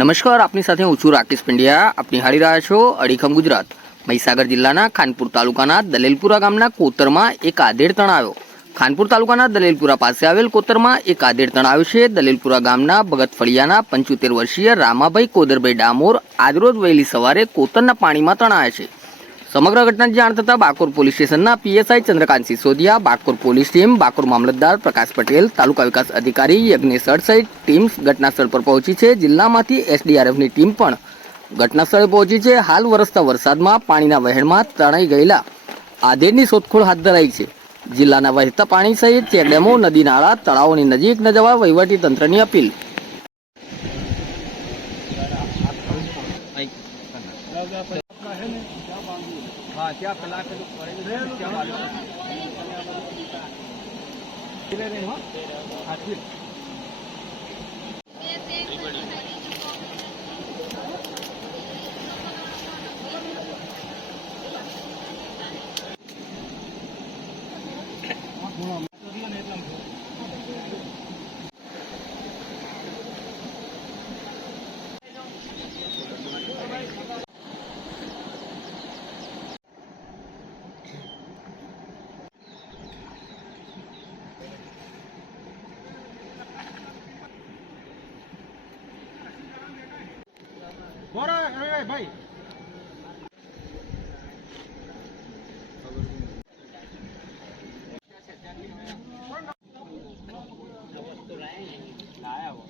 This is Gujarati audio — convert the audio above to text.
નમસ્કાર, આપની સાથે હું છું રાકેશ પંડ્યા. આપ નિહાળી રહ્યા છો અડીખમ ગુજરાત. મહીસાગર જિલ્લાના ખાનપુર તાલુકાના દલેલપુરા ગામના કોતરમાં એક આધેડ તણાવ. ખાનપુર તાલુકાના દલેલપુરા પાસે આવેલ કોતરમાં એક આધેડ તણાવ છે. દલેલપુરા ગામના ભગત ફળિયાના 75 વર્ષીય રામાભાઈ કોદરભાઈ ડામોર આજરોજ વહેલી સવારે કોતરના પાણીમાં તણાયા છે. સમગ્ર ઘટનાની જાણ થતાં બાકોર પોલીસ સ્ટેશનના PSI Chandrakant Sisodia, Bakor police team, Bakor મામલતદાર પ્રકાશ પટેલ, તાલુકા વિકાસ અધિકારી યજ્ઞેશ સહિત ટીમ ઘટનાસ્થળ પર પહોંચી છે. જિલ્લામાંથી એસડીઆરએફની ટીમ પણ ઘટનાસ્થળે પહોંચી છે. હાલ વરસતા વરસાદમાં પાણીના વહેણમાં તણાઈ ગયેલા આધેડની શોધખોળ હાથ ધરાઈ છે. જિલ્લાના વહેતા પાણી સહિત ચેકડેમો, નદી નાળા, તળાવોની નજીક ન જવા વહીવટી તંત્રની અપીલ. हाँ क्या पिला के लोग पड़ेंगे क्या मालूम भाई लाया वो